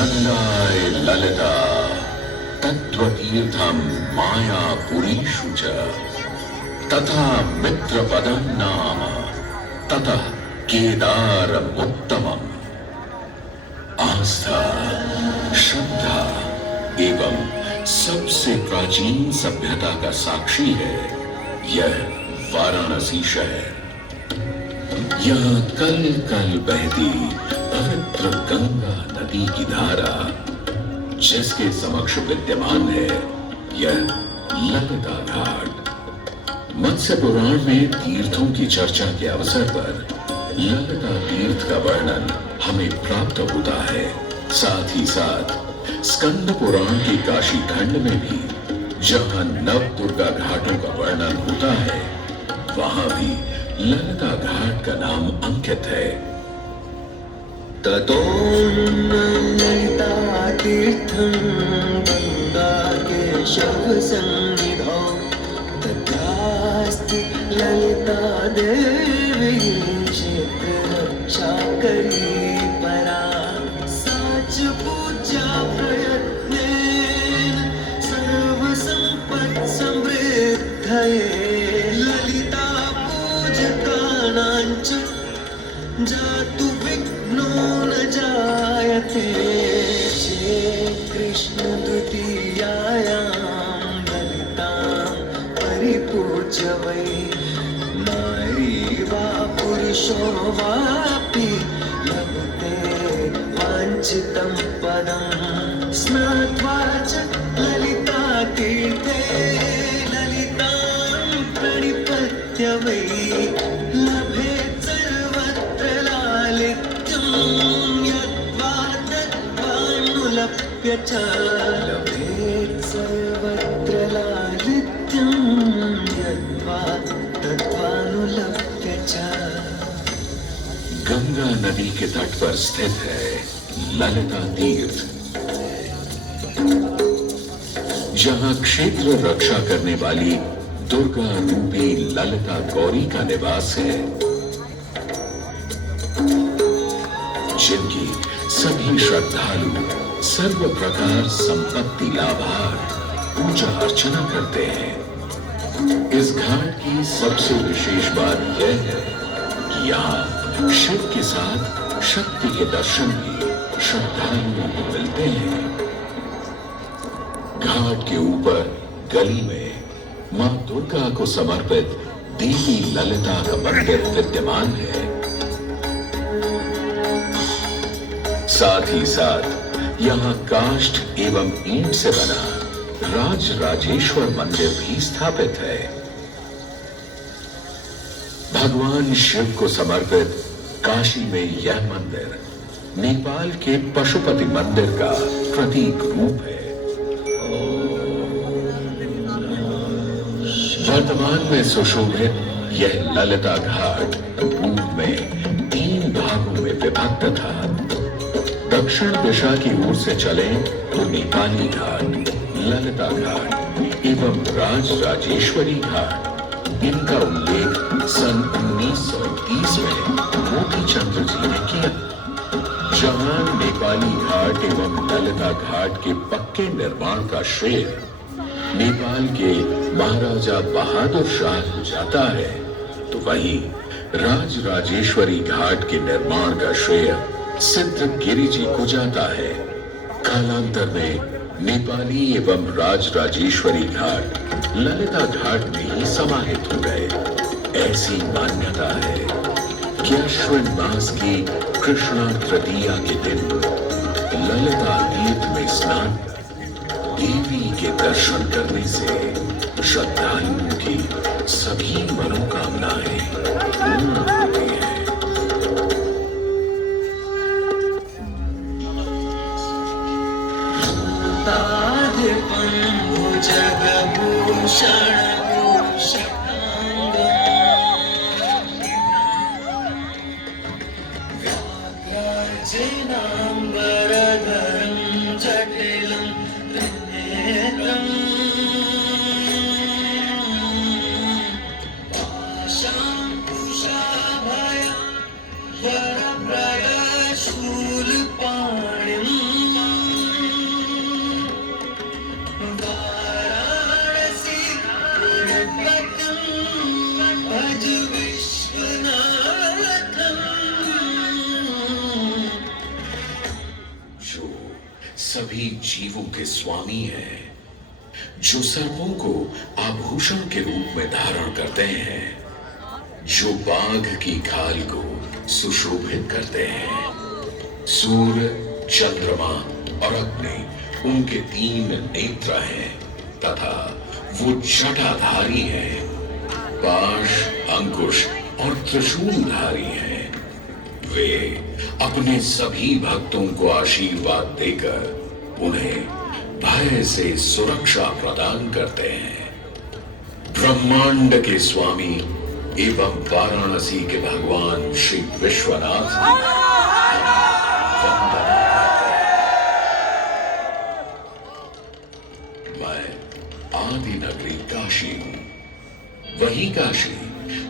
नंदाय ललिता तत्त्वतीर्थम मायापुरीषु च तथा मित्रपदं नाम ततः केदारमुत्तमम्। आस्था, श्रद्धा एवं सबसे प्राचीन सभ्यता का साक्षी है यह वाराणसी शहर। यहाँ कल कल बहती पवित्र गंगा नदी की धारा, जिसके समक्ष विद्यमान है यह ललिता घाट। मत्स्य पुराण में तीर्थों की चर्चा के अवसर पर ललिता तीर्थ का वर्णन हमें प्राप्त होता है। साथ ही साथ स्कंद पुराण के काशी खंड में भी जहां नव दुर्गा घाटों का वर्णन होता है, वहां भी ललिता घाट का नाम अंकित है। ततो ललिता तीर्थं गंगा केशव सन्निधौ तत्रास्ति ललिता देवी क्षेत्ररक्षाकरी परा। साच पूजा प्रयत्नेन सर्वसम्पत् समृद्धये ललिता पूजकानां च जातु विघ्नो न जायते। कृष्ण द्वितीयायां ललितां परिपूज्य वै नारी वा पुरुषो वापि लभते वाञ्छितं पदं। स्नात्वा च ललिता तीर्थे ललितां प्रणिपत्य वै लभेत् सर्वत्र लालित्यं। यद्वा तद्वानुलप्य च लभेत् सर्वत्र लालित्यं। यद्वा तद्वानुलप्य च। गंगा नदी के तट पर स्थित है ललिता तीर्थ, जहां क्षेत्र रक्षा करने वाली दुर्गा रूपी ललिता गौरी का निवास है, जिनकी सभी श्रद्धालु सर्व प्रकार संपत्ति लाभार्थ पूजा अर्चना करते हैं। इस घाट की सबसे विशेष बात यह है कि यहाँ शिव के साथ शक्ति के दर्शन भी श्रद्धालुओं को मिलते हैं। घाट के ऊपर गली में मां दुर्गा को समर्पित देवी ललिता का मंदिर विद्यमान है। साथ ही साथ यहाँ काष्ठ एवं ईंट से बना राज राजेश्वर मंदिर भी स्थापित है। भगवान शिव को समर्पित काशी में यह मंदिर नेपाल के पशुपति मंदिर का प्रतीक रूप है। वर्तमान में सुशोभित यह ललिता घाट पूर्व में 3 भागों में विभक्त था। दक्षिण दिशा की ओर से चले तो नेपाली घाट, ललिता घाट एवं राज राजेश्वरी घाट। इनका उल्लेख सन 1930 में मोती चंद्र जी ने किया। जहां नेपाली घाट एवं ललिता घाट के पक्के निर्माण का श्रेय नेपाल के महाराजा बहादुर शाह को जाता है, तो वहीं राज राजेश्वरी घाट के निर्माण का श्रेय सिद्धगिरी जी को जाता है। कालांतर में नेपाली एवं राज राजेश्वरी घाट ललिता घाट में ही समाहित हो गए। ऐसी मान्यता है कि अश्विन मास की कृष्णा तृतीया के दिन ललिता तीर्थ में स्नान देवी के दर्शन करने से श्रद्धालुओं की सभी मनोकामनाएं पूर्ण होती हैं। जगभूषण व्याघ्राजिनाम्बरधरं जटिलं त्रिनेत्रं पाशाङ्कुशाभयं वरप्रयशूलपाणिम् सभी जीवों के स्वामी हैं, जो सर्पों को आभूषण के रूप में धारण करते हैं, जो बाघ की खाल को सुशोभित करते हैं। सूर्य, चंद्रमा और अग्नि उनके 3 नेत्र हैं तथा वो जटाधारी हैं, पाश, अंकुश और त्रिशूलधारी हैं। वे अपने सभी भक्तों को आशीर्वाद देकर उन्हें भय से सुरक्षा प्रदान करते हैं। ब्रह्मांड के स्वामी एवं वाराणसी के भगवान श्री विश्वनाथ जी वंदना करते हैं। मैं आदि नगरी काशी हूं, वही काशी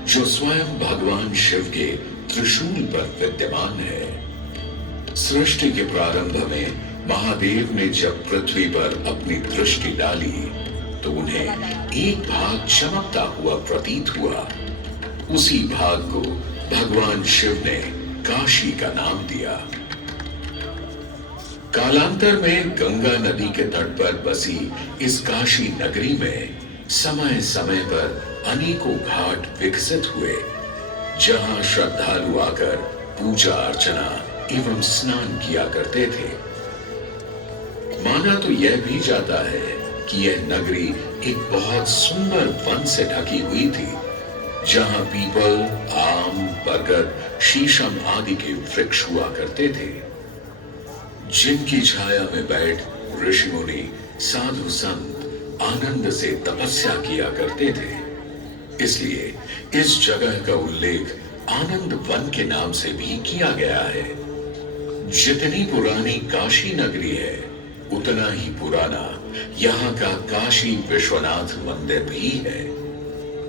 जो स्वयं भगवान शिव के त्रिशूल पर विद्यमान है। सृष्टि के प्रारंभ में महादेव ने जब पृथ्वी पर अपनी दृष्टि डाली तो उन्हें एक भाग चमकता हुआ प्रतीत हुआ। उसी भाग को भगवान शिव ने काशी का नाम दिया। कालांतर में गंगा नदी के तट पर बसी इस काशी नगरी में समय समय पर अनेकों घाट विकसित हुए, जहां श्रद्धालु आकर पूजा अर्चना एवं स्नान किया करते थे। माना तो यह भी जाता है कि यह नगरी एक बहुत सुंदर वन से ढकी हुई थी, जहां पीपल, आम, बरगद, शीशम आदि के वृक्ष हुआ करते थे, जिनकी छाया में बैठ ऋषि मुनि, साधु संत आनंद से तपस्या किया करते थे। इसलिए इस जगह का उल्लेख आनंद वन के नाम से भी किया गया है। जितनी पुरानी काशी नगरी है, उतना ही पुराना यहाँ का काशी विश्वनाथ मंदिर भी है।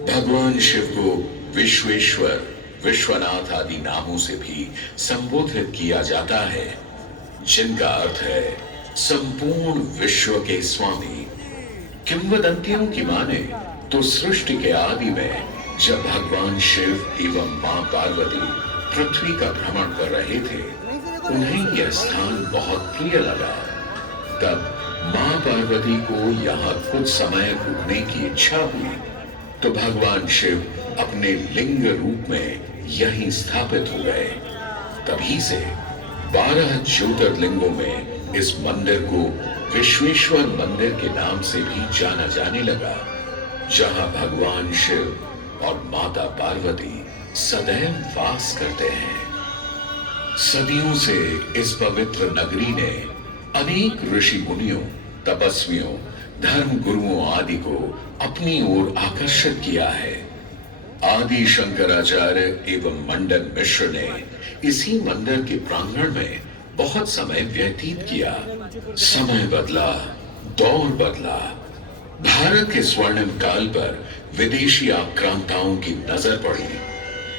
भगवान शिव को विश्वेश्वर, विश्वनाथ आदि नामों से भी संबोधित किया जाता है, जिनका अर्थ है संपूर्ण विश्व के स्वामी। किंवदंतियों की माने तो सृष्टि के आदि में जब भगवान शिव एवं मां पार्वती पृथ्वी का भ्रमण कर रहे थे, उन्हें यह स्थान बहुत प्रिय लगा। तब मां पार्वती को यहाँ कुछ समय रुकने की इच्छा हुई, तो भगवान शिव अपने लिंग रूप में यहीं स्थापित हो गए। तभी से 12 ज्योतिर्लिंगों में इस मंदिर को विश्वेश्वर मंदिर के नाम से भी जाना जाने लगा, जहां भगवान शिव और माता पार्वती सदैव वास करते हैं। सदियों से इस पवित्र नगरी ने अनेक ऋषि मुनियों, तपस्वियों, धर्म गुरुओं आदि को अपनी ओर आकर्षित किया है। आदि शंकराचार्य एवं मंडन मिश्र ने इसी मंदिर के प्रांगण में बहुत समय व्यतीत किया। समय बदला, दौर बदला, भारत के स्वर्णिम काल पर विदेशी आक्रांताओं की नजर पड़ी,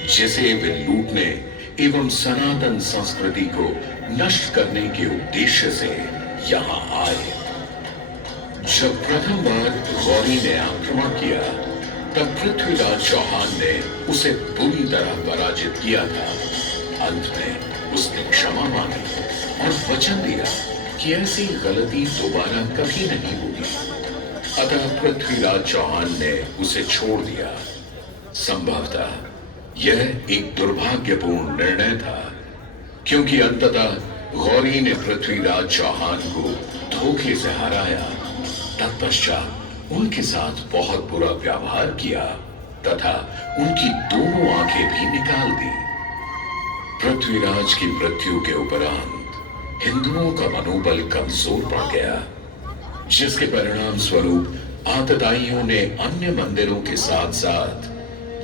जिसे वे लूटने एवं सनातन संस्कृति को नष्ट करने के उद्देश्य से यहाँ आए। जब प्रथम बार गौरी ने आक्रमण किया, तब पृथ्वीराज चौहान ने उसे बुरी तरह पराजित किया था। अंत में उसने क्षमा मांगी और वचन दिया कि ऐसी गलती दोबारा कभी नहीं होगी। अतः पृथ्वीराज चौहान ने उसे छोड़ दिया। संभवतः यह एक दुर्भाग्यपूर्ण निर्णय था, क्योंकि अंततः गौरी ने पृथ्वीराज चौहान को धोखे से हराया। तत्पश्चात उनके साथ बहुत बुरा व्यवहार किया तथा उनकी दोनों आंखें भी निकाल दी। पृथ्वीराज की मृत्यु के उपरांत हिंदुओं का मनोबल कमजोर पड़ गया, जिसके परिणाम स्वरूप आतताइयों ने अन्य मंदिरों के साथ साथ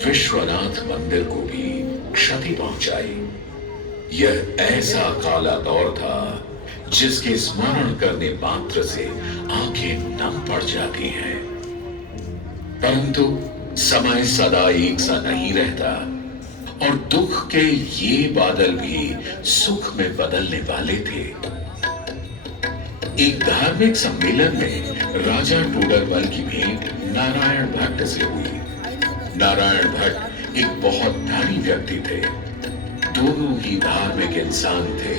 विश्वनाथ मंदिर को भी क्षति पहुंचाई। यह ऐसा काला दौर था जिसके स्मरण करने मात्र से आंखें नम पड़ जाती हैं। परंतु समय सदा एक सा नहीं रहता और दुख के ये बादल भी सुख में बदलने वाले थे। एक धार्मिक सम्मेलन में राजा टोडरमल की भेंट नारायण भट्ट से हुई। नारायण भट्ट एक बहुत धनी व्यक्ति थे। दोनों ही धार्मिक इंसान थे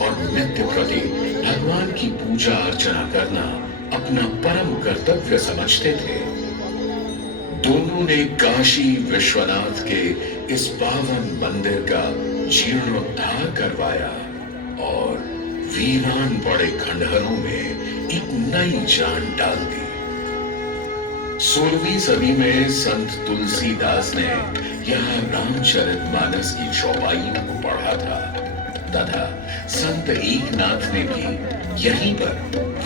और नित्य प्रति भगवान की पूजा अर्चना करना अपना परम कर्तव्य समझते थे। दोनों ने काशी विश्वनाथ के इस पावन मंदिर का जीर्णोद्धार करवाया और वीरान पड़े खंडहरों में एक नई जान डाल दी। 16वीं सदी में संत तुलसीदास ने यहाँ रामचरितमानस की चौपाइयों को पढ़ा था तथा संत एकनाथ ने भी यहीं पर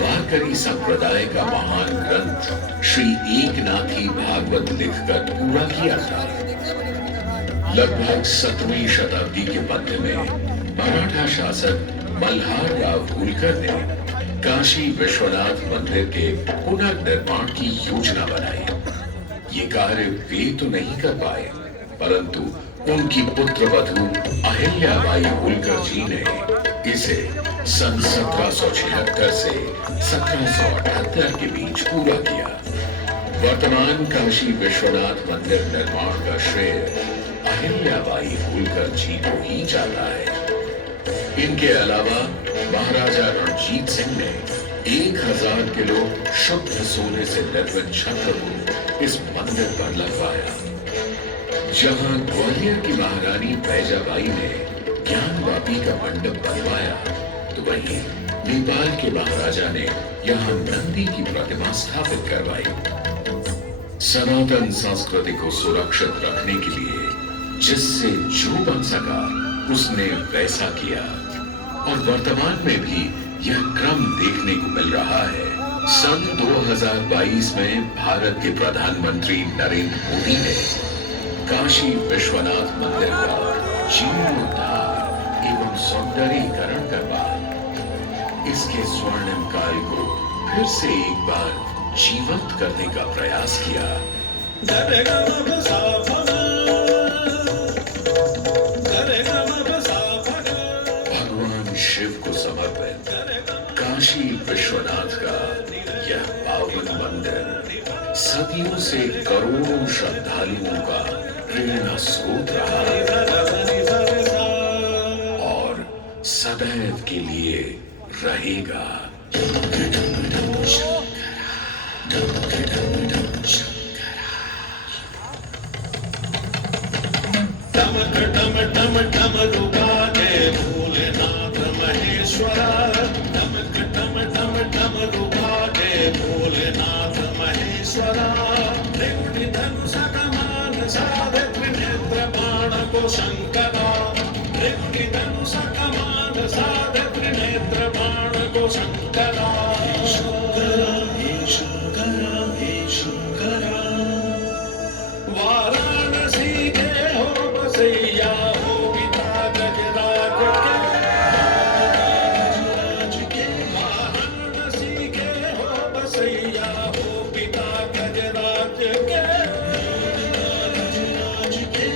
वारकरी संप्रदाय का महान ग्रंथ श्री एकनाथी भागवत लिखकर पूरा किया था। लगभग 17वीं शताब्दी के मध्य में मराठा शासक मल्हार राव होलकर ने काशी विश्वनाथ मंदिर के पुनर्निर्माण की योजना बनाई। ये कार्य वे तो नहीं कर पाए, परंतु उनकी पुत्र वधू अहिल्याबाई होलकर जी ने इसे सन 1776 से 1778 के बीच पूरा किया। वर्तमान काशी विश्वनाथ मंदिर निर्माण का श्रेय अहिल्याबाई होलकर जी को ही जाता है। इनके अलावा महाराजा रणजीत सिंह ने 1000 किलो शुद्ध सोने से निर्मित छत्र को इस मंदिर पर लगवाया। जहां ग्वालियर की महारानी बैजाबाई ने ज्ञानवापी का मंडप बनवाया, तो वहीं नेपाल के महाराजा ने यहां नंदी की प्रतिमा स्थापित करवाई। सनातन संस्कृति को सुरक्षित रखने के लिए जिससे जो बन सका उसने वैसा किया और वर्तमान में भी यह क्रम देखने को मिल रहा है। सन 2022 में भारत के प्रधानमंत्री नरेंद्र मोदी ने काशी विश्वनाथ मंदिर का जीर्णोद्धार एवं सौंदर्यीकरण करवा इसके स्वर्णिम काल को फिर से एक बार जीवंत करने का प्रयास किया। भगवान शिव को समर्पित काशी विश्वनाथ का यह पावन मंदिर सदियों से करोड़ों श्रद्धालुओं का प्रेरणा स्रोत रहा और सदैव के लिए रहेगा। डम डमरू बाजे भोलेनाथ महेश्वरा, डमक डम डम डमरू बाजे भोलेनाथ महेश्वरा। त्रिपुटी धनुष कमान साधे त्रिनेत्र बाण को शंकरा, त्रिपुटी धनुष कमान साधे त्रिनेत्र बाण को शंकरा। शंकरा हे शंकरा हे शंकरा, वाराणसी के हो बसैया हो पिता गजराज के, वाराणसी के हो बसैया हो पिता गजराज के।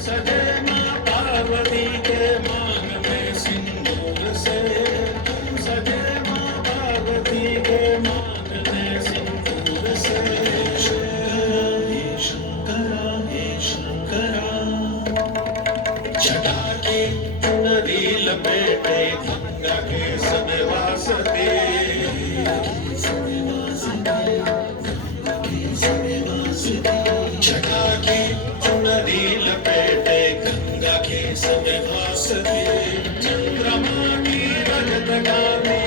सजे माँ पार्वती के मांग में सिंदूर से, सजे माँ पार्वती के मांग में सिंदूर से। लपेटे गंगा के समय वासते, छटा की चुनरी लपेटे गंगा के समय वासते। चंद्रमा की रजत गाने